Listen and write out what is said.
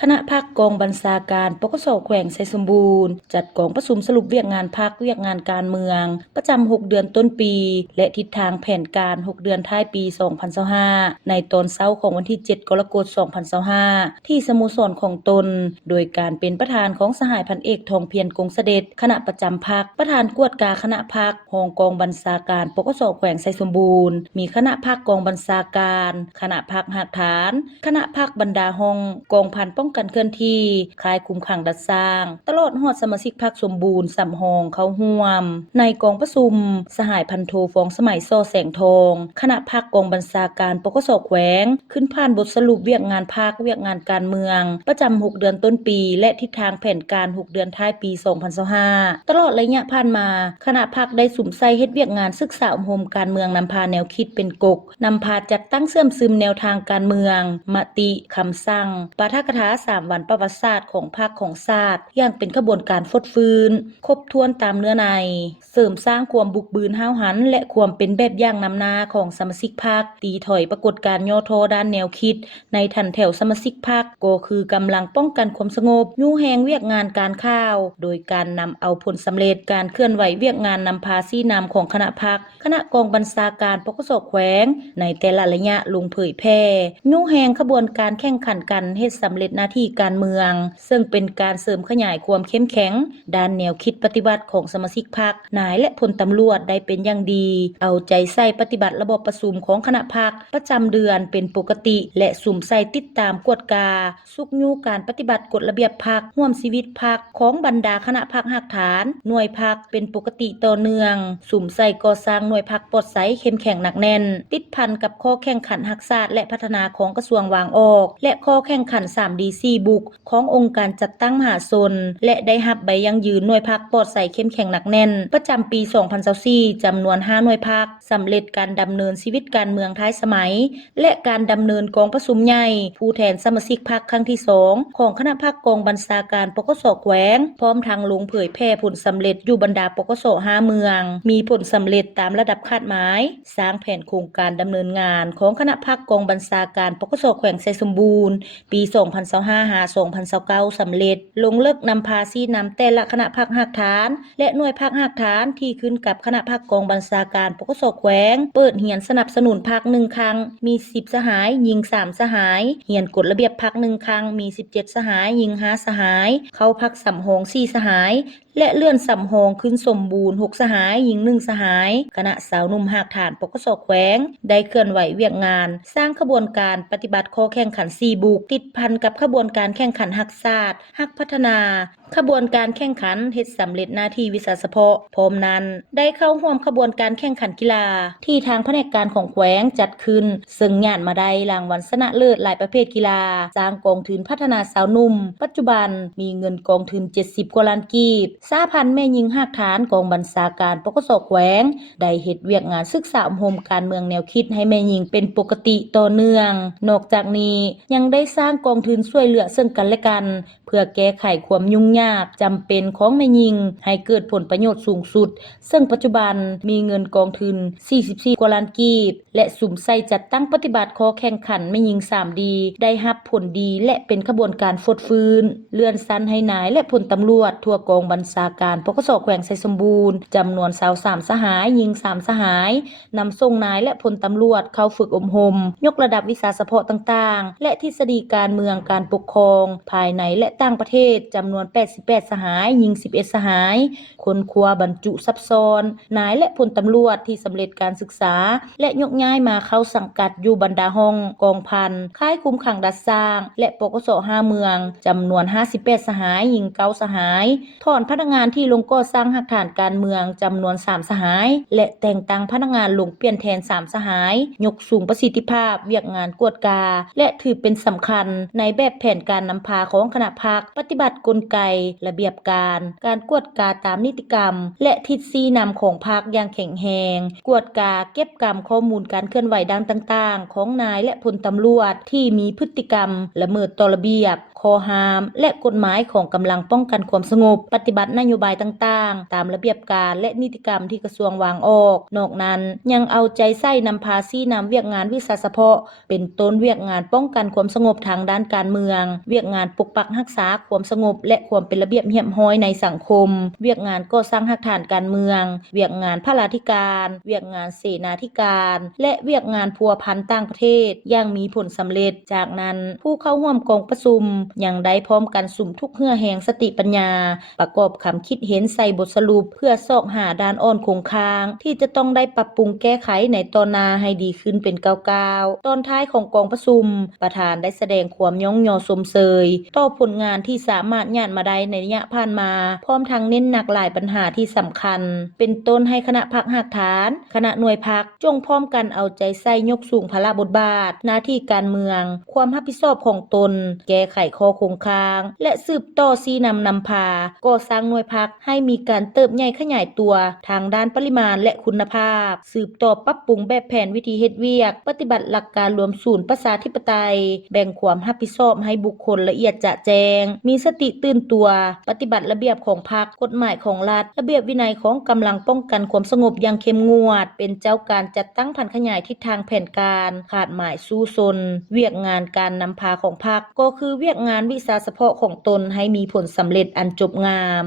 คณะพรรคกองบัญชาการปกสแขวงไชยสมบูรณ์จัดกองประชุมสรุปเวียกงานพรรคเวียกงานการเมืองประจำ6 เดือนต้นปีและทิศทางแผนการ6 เดือนท้ายปี 2025ในตอนเช้าของวันที่ 7 กรกฎาคม 2025ที่สโมสรของตนโดยการเป็นประธานของสหายพันเอกทองเพียรกงเสด็จคณะประจำพรรคประธานกวดกาคณะพรรครองกองบัญชาการปกสแขวงไชยสมบูรณ์มีคณะพรรคกองบัญชาการคณะพรรคหักฐานคณะพรรคบรรดาห้องกองพันป้องกันเคลื่อนที่คลายคุมขังดัดสร้างตลอดฮอดสมาชิกพรรคสมบูรณ์สำหองเข้าร่วมในกองประชุมสหายพันโทฟองสมัยซ่อแสงทองคณะพรรคกองบัญชาการปกสแขวงขึ้นผ่านบทสรุปเวียกงานพรรคเวียกงานการเมืองประจำ6 เดือนต้นปีและทิศทางแผนการ6 เดือนท้ายปี 2025ตลอดระยะผ่านมาคณะพรรคได้สุ่มใส่เฮ็ดเวียกงานศึกษาอบรมการเมืองนำพาแนวคิดเป็นกกนำพาจัดตั้งเสื่อมซึมแนวทางการเมืองมติคำสั่งปาฐกถา3 วันประวัติศาสตร์ของพรรคของชาติอย่างเป็นขบวนการฟดฟื้นครบถ้วนตามเนื้อในเสริมสร้างความบุกบืนห้าวหันและความเป็นแบบอย่างนำหน้าของสมาชิกพรรคตีถอยปรากฏการณ์ย่อท้อด้านแนวคิดในทันแถวสมาชิกพรรคก็คือกำลังป้องกันความสงบยู่แหงเวียกงานการข้าวโดยการนำเอาผลสำเร็จการเคลื่อนไหวเวียกงานนำพาซี่นำของคณะพรรคคณะกองบัญชาการปกสแขวงในแต่ละระยะลงเผยแพร่ยู่แหงขบวนการแข่งขันกันเฮ็ดสำเร็จหน้าที่การเมืองซึ่งเป็นการเสริมขยายความเข้มแข็งด้านแนวคิดปฏิบัติของสมาชิกพรรคนายและพลตำรวจได้เป็นอย่างดีเอาใจใส่ปฏิบัติระบบประชุมของคณะพรรคประจำเดือนเป็นปกติและสุ่มใส่ติดตามกวดกาสุกยู่การปฏิบัติกฎระเบียบพรรคร่วมชีวิตพรรคของบรรดาคณะพรรคหักฐานหน่วยพรรคเป็นปกติต่อเนื่องสุ่มใส่ก่อสร้างหน่วยพรรคปลอดใสเข้มแข็งหนักแน่นติดพันกับข้อแข่งขันหักษาและพัฒนาของกระทรวงวางออกและข้อแข่งขัน 3D4 บุกขององค์การจัดตั้งมหาชนและได้รับใบยั่งยืนหน่วยพรรคปลอดใสเข้มแข็งหนักแน่นประจำปี 2024จำนวน 5 หน่วยพรรคสำเร็จการดำเนินชีวิตการเมืองท้ายสมัยและการดำเนินกองประชุมใหญ่ผู้แทนสมาชิกพรรคครั้งที่ 2 ของคณะพรรคกองบัญชาการปกสแขวงพร้อมทางลงเผยแพร่ผลสำเร็จอยู่บรรดาปกส5 เมืองมีผลสำเร็จตามระดับคาดหมายสร้างแผนโครงการดำเนินงานของคณะพรรคกองบัญชาการปกสแขวงไชยสมบูรณ์ปี 2025-2029 สำเร็จลงเลิกนำพาซี่นำแต่ละคณะพรรคหักฐานและหน่วยพรรคหักฐานที่ขึ้นกับคณะพรรคกองบัญชาการปกสแขวงเปิดเหียนสนับสนุนพรรค1 ครั้งมี10สหายยิง3สหายเหียนกฎระเบียบพรรค1 ครั้งมี17สหายยิง5สหายเข้าพรรคสำหอง4สหายและเลื่อนสำหองขึ้นสมบูรณ์6สหายยิง1สหายคณะสาวหนุ่มหักฐานปกสแขวงได้เคลื่อนไหวเวียกงานสร้างขบวนการปฏิบัติข้อแข่งขัน4บุกติดพันกับขบวนการแข่งขันหักศาสตร์หักพัฒนาขบวนการแข่งขันเฮ็ดสำเร็จหน้าที่วิชาเฉพาะพร้อมนั้นได้เข้าร่วมขบวนการแข่งขันกีฬาที่ทางแผนกการของแขวงจัดขึ้นซึ่งญาติมาได้รางวัลชนะเลิศหลายประเภทกีฬาสร้างกองทุนพัฒนาสาวหนุ่มปัจจุบันมีเงินกองทุน70กว่าล้านกีบสหพันธ์แม่หญิงหักฐานกองบัญชาการปกสแขวงได้เฮ็ดเวียกงานศึกษาอบรมการเมืองแนวคิดให้แม่หญิงเป็นปกติต่อเนื่องนอกจากนี้ยังได้สร้างกองทุนช่วยเหลือซึ่งกันและกันเพื่อแก้ไขความยุ่งยากจำเป็นของแม่หญิงให้เกิดผลประโยชน์สูงสุดซึ่งปัจจุบันมีเงินกองทุน44กว่าล้านกีบและสุ่มใส่จัดตั้งปฏิบัติข้อแข่งขันแม่หญิง 3D ได้รับผลดีและเป็นขบวนการฟดฟื้นเลื่อนชั้นให้นายและพลตำรวจทั่วกองบัญชาการปกสแขวงไชยสมบูรณ์จำนวน23สหายยิง3สหายนำส่งนายและพลตำรวจเข้าฝึกอบรมยกระดับวิชาเฉพาะต่างๆและทฤษฎีการเมืองการปกครองภายในและต่างประเทศจำนวน88สหายยิง11สหายคนครัวบรรจุซับซ้อนนายและพลตำรวจที่สำเร็จการศึกษาและยกย้ายมาเข้าสังกัดอยู่บรรดาห้องกองพันค่ายคุมขังดัดสร้างและปกส5 เมืองจำนวน58สหายยิง9สหายถอนพนักงานที่ลงก่อสร้างหักฐานการเมืองจำนวน3สหายและแต่งตั้งพนักงานลงเปลี่ยนแทน3สหายยกสูงประสิทธิภาพเวียกงานกวดกาและถือเป็นสำคัญในแบบแผนการนำพาของคณะพรรคปฏิบัติกลไกระเบียบการกวดกาตามนิติกรรมและทิศชี้นำของพรรคอย่างแข็งแรงกวดกาเก็บกรรมข้อมูลการเคลื่อนไหวดังต่างๆของนายและพลตำรวจที่มีพฤติกรรมละเมิดต่อระเบียบข ข้อห้ามและกฎหมายของกำลังป้องกันความสงบปฏิบัตินโยบายต่างๆตามระเบียบการและนิติกรรมที่กระทรวงวางออกนอกนั้นยังเอาใจใส่นำภาษีนำเวียกงานวิสาเฉพาะเป็นต้นเวียกงานป้องกันความสงบทางด้านการเมืองเวียกงานปกปักรักษาความสงบและความเป็นระเบียบเรียบร้อยในสังคมเวียกงานก่อสร้างหลักฐานการเมืองเวียกงานพลาธิการเวียกงานเสนาธิการและเวียกงานพัวพันต่างประเทศอย่างมีผลสำเร็จจากนั้นผู้เข้าร่วมกองประชุมยังได้พร้อมกันสุมทุกเหื่อแหงสติปัญญาประกอบคำคิดเห็นใส่บทสรุปเพื่อซอกหาด้านอ่อนคงค้างที่จะต้องได้ปรับปรุงแก้ไขในตอนหน้าให้ดีขึ้นเป็นก้าวๆตอนท้ายของกองประชุมประธานได้แสดงความย่องยอชมเชยต่อผลงานที่สามารถญาติมาได้ในระยะผ่านมาพร้อมทั้งเน้นหนักหลายปัญหาที่สำคัญเป็นต้นให้คณะพรรคหักฐานคณะหน่วยพรรคจงพร้อมกันเอาใจใส่ยกสูงภาระบทบาทหน้าที่การเมืองความรับผิดชอบของตนแก้ไขข้อคงค้างและสืบต่อชี้นำพาก่อสร้างหน่วยพรรคให้มีการเติบใหญ่ขยายตัวทางด้านปริมาณและคุณภาพสืบต่อปรับปรุงแบบแผนวิธีเฮ็ดเวียกปฏิบัติหลักการรวมศูนย์ประชาธิปไตยแบ่งความรับผิดชอบให้บุคคลละเอียดจะแจงมีสติตื่นตัวปฏิบัติระเบียบของพรรคกฎหมายของรัฐระเบียบวินัยของกำลังป้องกันความสงบอย่างเข้มงวดเป็นเจ้าการจัดตั้งพันขยายทิศทางแผนการขาดหมายสู้ซนเวียกงานการนำพาของพรรคก็คือเวียกงานวิสาเฉพาะของตนให้มีผลสำเร็จอันจบงาม